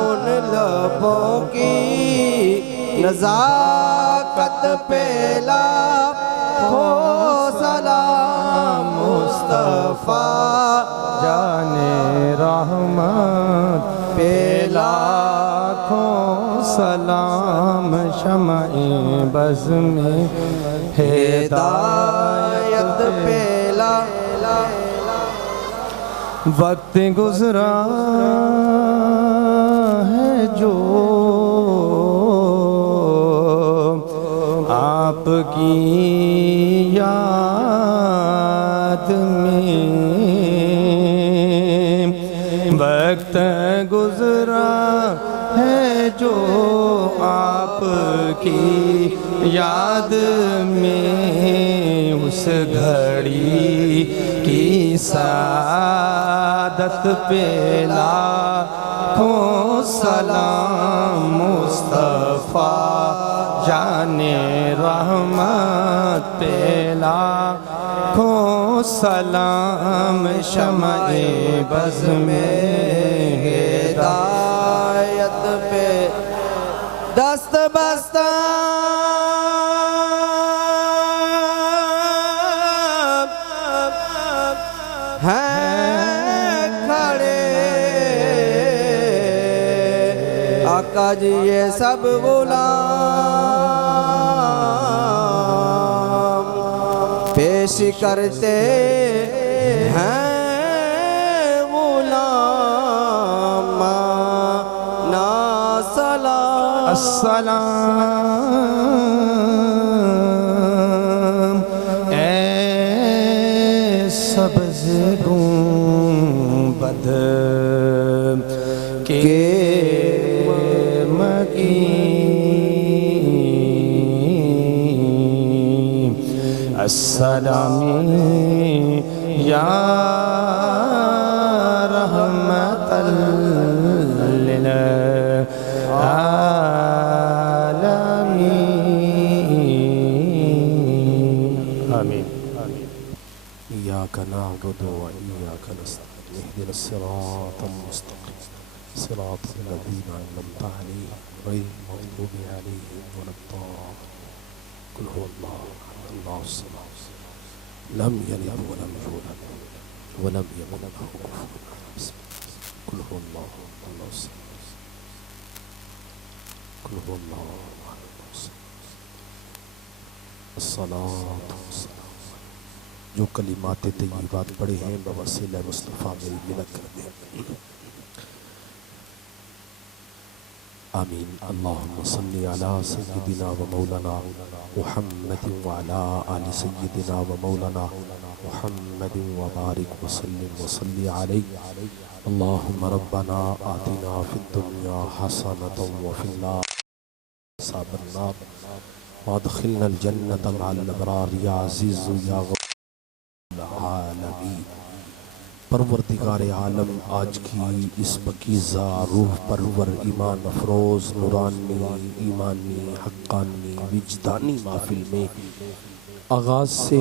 उन लबों की नज़ाकत पेला हो सलाम मुस्तफ़ा जाने रहमत पेला को सलाम शमाए बज़ में हिदायत पेला वक्त गुज़रा है जो आपकी याद में वक्त गुज़रा है जो आपकी याद में उस घड़ी की सादत पे लाखों सलाम मुस्तफ़ा जाने रहमत पे लाखों सलाम शमाए बज़ में हिदायत पे दस्त बस्ता हैं खड़े आका जी ये सब गुलाम पेश करते हैं गुलाम ना सलाम अस्सलाम ए सब्ज़ गुंबद के मकीन अस्सलामी या रहमतल लिल आलमीन आमीन इय्याका नअबुदु व इय्याका नस्तईन इहदिनस सिरातल मुस्तक़ीम सिरातल लज़ीना अनअमता अलैहिम गैरिल मग़्दूबि अलैहिम वलद्दाल्लीन कुल हुवल्लाहु अल्लाहु समद लम यलिद व लम यूलद व लम यकुन लहु कुफुवन अहद कुल हुवल्लाहु अल्लाहु समद कुल हुवल्लाहु अल्लाहु समद अस्सलातु वस्सलाम जो कलिमात तय्यबात पढ़े हैं बवसीला मुस्तफ़ा मेरी मिलत कर दे आमीन अल्लाहुम्मा सल्ली अला सय्यिदिना व मौलाना मुहम्मदिन व अला आलि सय्यिदिना व मौलाना मुहम्मदिन व बारिक व सल्ली अलैहि अल्लाहुम्मा रब्बना आतिना फिद दुनिया हसनतन व फिल आखिरति वअदखिलनल जन्नत मअल अबरार या अज़ीज़ु या गफ़ूर आलमीन परवरदिगार आलम आज की इस पकीज़ा रूह परवर ईमान अफरोज़ नूरानी ईमानी हक्कानी विजदानी महफिल में आगाज़ से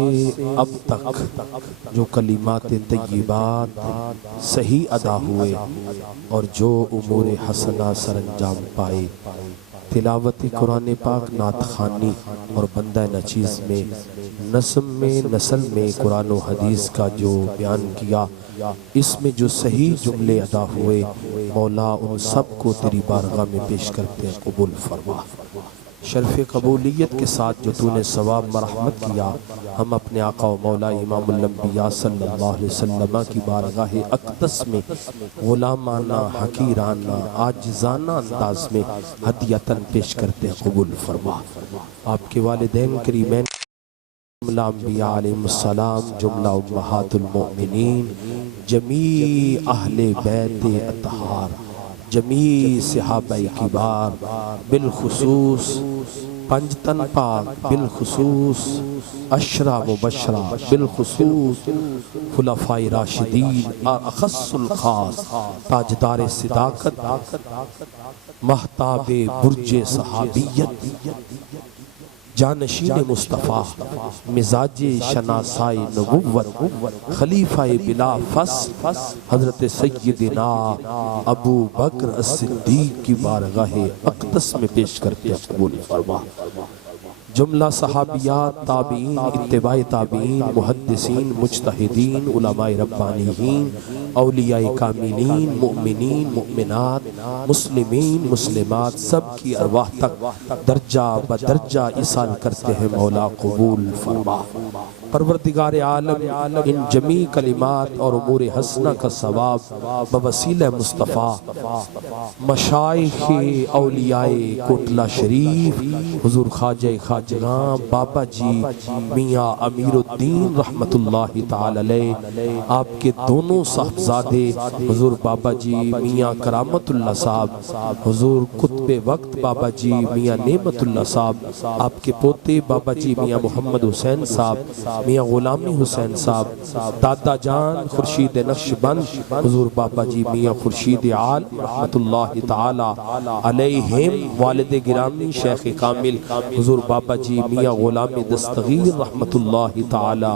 अब तक जो कलिमात तय्यबात सही अदा हुए और जो उमूर हसना सरंजाम पाए तिलावत कुरान पाक नात खानी और बंदा नचीज़ में नस्म में नस्ल में कुरान और हदीस का जो बयान किया इसमें जो सही जुमले अदा हुए मौला उन सब को तेरी बारगाह में पेश करते हैं कबूल फरमा शर्फ़ कबूलियत के साथ जो तूने सवाब मरहमत किया, हम अपने आका व मौला इमामुल अंबिया सल्लल्लाहु अलैहि वसल्लम की बारगाह अक़दस में ग़ुलामाना हकीराना आजिज़ाना अंदाज में हदियतन पेश करते हैं, कबूल फरमा। आपके वालिदैन करीमैन जुमला अंबिया अलैहिमुस्सलाम, जुमला उम्महातुल मोमिनीन, जमी अहले बैत अतहार, जमी सहाबाए किबार, बिलखुसूस पंजतन पाक, बिलखुसूस अशरा मुबशरा, बिलखुसूस खुलफाए राशिदीन, अखस्सुल खास ताजदार सिदाकत, महताबे बुर्जे सहाबियत, जानशीन मुस्तफ़ा, मिजाजे शनासाए नबुव्वत, खलीफाए बिला फस, हजरत सय्यदिना अबू बकर अस्सिद्दीक़ की बारगाहे अक़दस में पेश करते हैं, कबूल फरमा। जुमला सहाबियात, ताबीन, इत्तिबाए ताबीन, मुहद्दिसीन, मुज्तहिदीन, उलमाए रब्बानीहीन, औलियाए कामिलीन, मुमिनीन, मुमिनात, मुस्लिमीन, मुस्लिमात, सब की अरवाह तक दर्जा बदर्जा इसाल करते हैं, मौला कबूल फरमा। परवरदिगार आलम इन जमी कलिमात और उमूर हसना का सवाब बवसीला मुस्तफ़ा मशाइख़े औलियाए कोटला शरीफ हुज़ूर ख्वाजा खाजगां बाबा जी मियाँ अमीरुद्दीन रहमतुल्लाहि ताला अलैह, आपके दोनों साहबजादे हुज़ूर बाबा जी मियाँ करामतुल्लाह साहब, हुज़ूर कुतबे वक्त बाबा जी मियाँ नेमतुल्लाह साहब, आपके पोते बाबा जी मियाँ मोहम्मद हुसैन साहब, मियाँ गुलामी हुसैन साहब, दादा जान खुर्शीद नक्शबंद हुज़ूर बाबा जी मियाँ खुर्शीद आलम रहमतुल्लाहि ताला अलैहिम, वालिद गिरामी शेख कामिल हुज़ूर बाबा जी मियाँ गुलामी दस्तगीर रहमतुल्लाहि ताला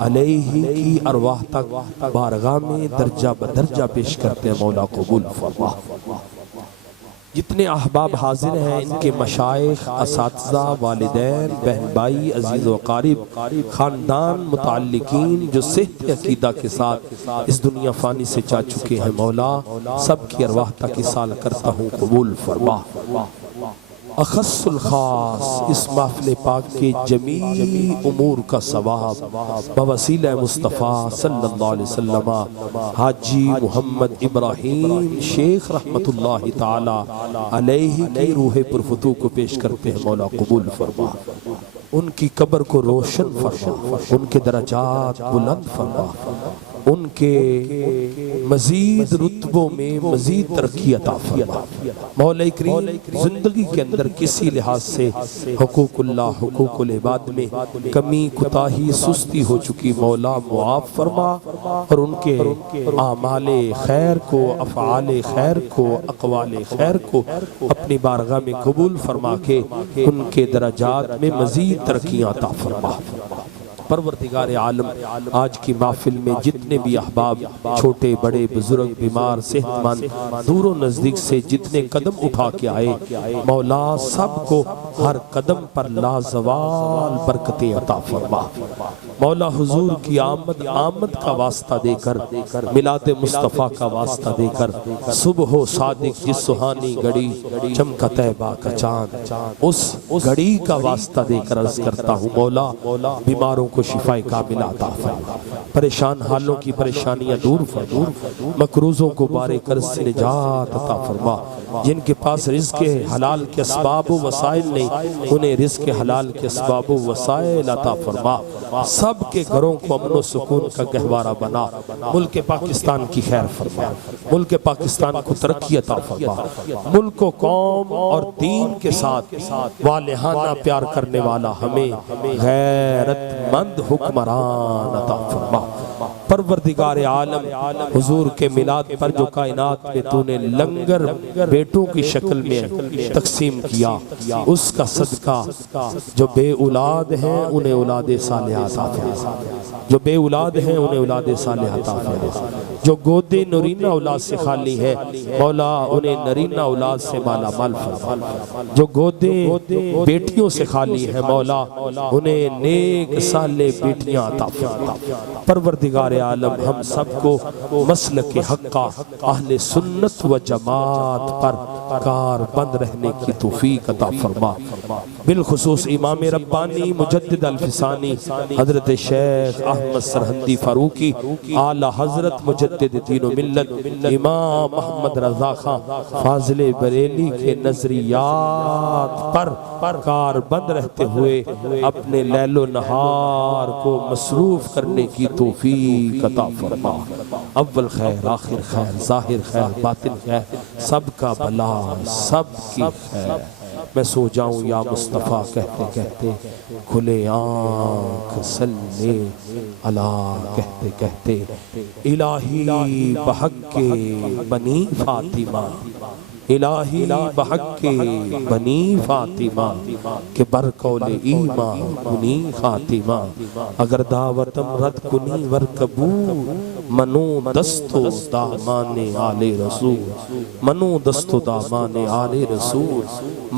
अलैहि की अरवाह तक बारगाह में दर्जा बदर्जा पेश करते हैं, मौला कबूल फरमा। जितने अहबाब हाजिर हैं, इनके मशाइख, असातिज़ा, वालिदैन, बहन भाई, अजीज़ व क़ारिब, ख़ानदान, मुताल्लिकीन जो सेहत अक़ीदा के साथ इस दुनिया फ़ानी से जा चुके हैं, मौला सब की अरवाह तक इसाल करता हूँ, कबूल फरमा। अखस्सुल खास इस महफ़िल पाक के जमी उमूर का सवाब बवसीला मुस्तफ़ा सल्लल्लाहु अलैहि वसल्लम हाजी मोहम्मद इब्राहीम शेख रहमतुल्लाहि ताला अलैहि की रूह पुरफुतू को पेश करते हैं, मौला कबूल फरमा। उनकी कब्र को रोशन फरमा, उनके दरजात बुलंद फरमा, उनके मजीद रुतबों में मजीद तरक्की अता फरमा। मौला करीम जिंदगी के अंदर किसी लिहाज से हुकूकुल्लाह हुकूकुल इबाद में कमी कुताही सुस्ती हो चुकी, मौला मुआफ़ फरमा और उनके आमाले खैर को, अफ़आले खैर को, अक़वाले खैर को अपनी बारगाह में कबूल फरमा के उनके दरजात में मजीद तरक्की अता फरमा। परवरदिगार आलम आज की महफिल में जितने भी अहबाब छोटे बड़े बुजुर्ग बीमार सेहतमंद दूरों नज़दीक से जितने कदम उठा के आए, मौला सबको हर कदम पर लाजवाल बरकतें अता फरमा। मौला हुजूर की आमद का वास्ता देकर, मिलाद मुस्तफ़ा का वास्ता देकर, सुबह सादिक जिस सुहानी घड़ी चमका तैबा का चांद, उस घड़ी का वास्ता देकर अर्ज करता हूँ, मौला बीमारों को शिफाए कामिला अता फरमा, परेशान हालों की परेशानियां दूर फरमा, मकरूजों को बारे कर्ज से निजात अता फरमा, जिनके पास रिज़्क़ के हलाल के असबाब व वसाइल नहीं, उन्हें रिज़्क़ के हलाल के असबाब व वसाइल अता फरमा। सब के घरों को अमन व सुकून का गहवारा बना, मुल्क पाकिस्तान की खैर फरमा, मुल्क पाकिस्तान को तरक्की अता फरमा, मुल्क को कौम और दीन के साथ वालेहाना प्यार करने वाला हमें गैरतमंद हुक्मरान अता फरमा। परवरदिगार आलम हुजूर के मिलाद पर जो कायनात में तूने लंगर बेटों की शक्ल में तकसीम किया, उसका सदका जो बे औलाद हैं उन्हें औलाद सालिहा अता फरमा, जो बे औलाद हैं उन्हें औलाद सालिहा अता फरमा। जो गोदे नरीना औलाद से खाली है मौला उन्हें नरीना औलाद से माला माल फरमा। जो गोदे बेटियों से खाली है मौला उन्हें नेक साले बेटियां अता फरमा। परवरदिगार आलम हम सबको मसलक हक्का अहले सुन्नत व जमात पर कार बंद रहने की तौफीक अता फरमा। बिलखुसूस इमाम रब्बानी मुजद्दिद अल-फिसानी हजरत शेख अहमद सरहंदी फारूकी आला हजरत मुजद्दिद दीन व मिल्लत इमाम मोहम्मद रजा खां फाजिले बरेली के नजरियात पर कार बंद रहते हुए अपने लैलो नहार को मसरूफ करने की तौफीक अता फरमा। अव्वल खैर आखिर खैर जाहिर खैर बातिन खैर सबका भला सबकी खैर। मैं सो जाऊं या मुस्तफ़ा कहते कहते खुले आँख सल्ले अला कहते कहते इलाही बहक के बनी फातिमा इलाही बहक के बनी फातिमा के बरकौले ईमा कुनी खातिमा अगर दावतम रद कुनी वर कबूल मनो दस्तो दामाने आले रसूल मनो दस्तो दामाने आले रसूल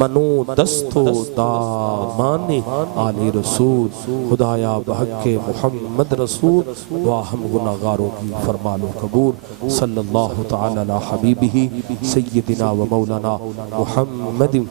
मनो दस्तो दामाने आले रसूल। खुदाया बहक के मोहम्मद रसूल व हम गुनाहगारों की फरमा लो कबूल। सल्लल्लाहु तआला अला हबीबिही सय्यदिना व मौलाना मुहम्मद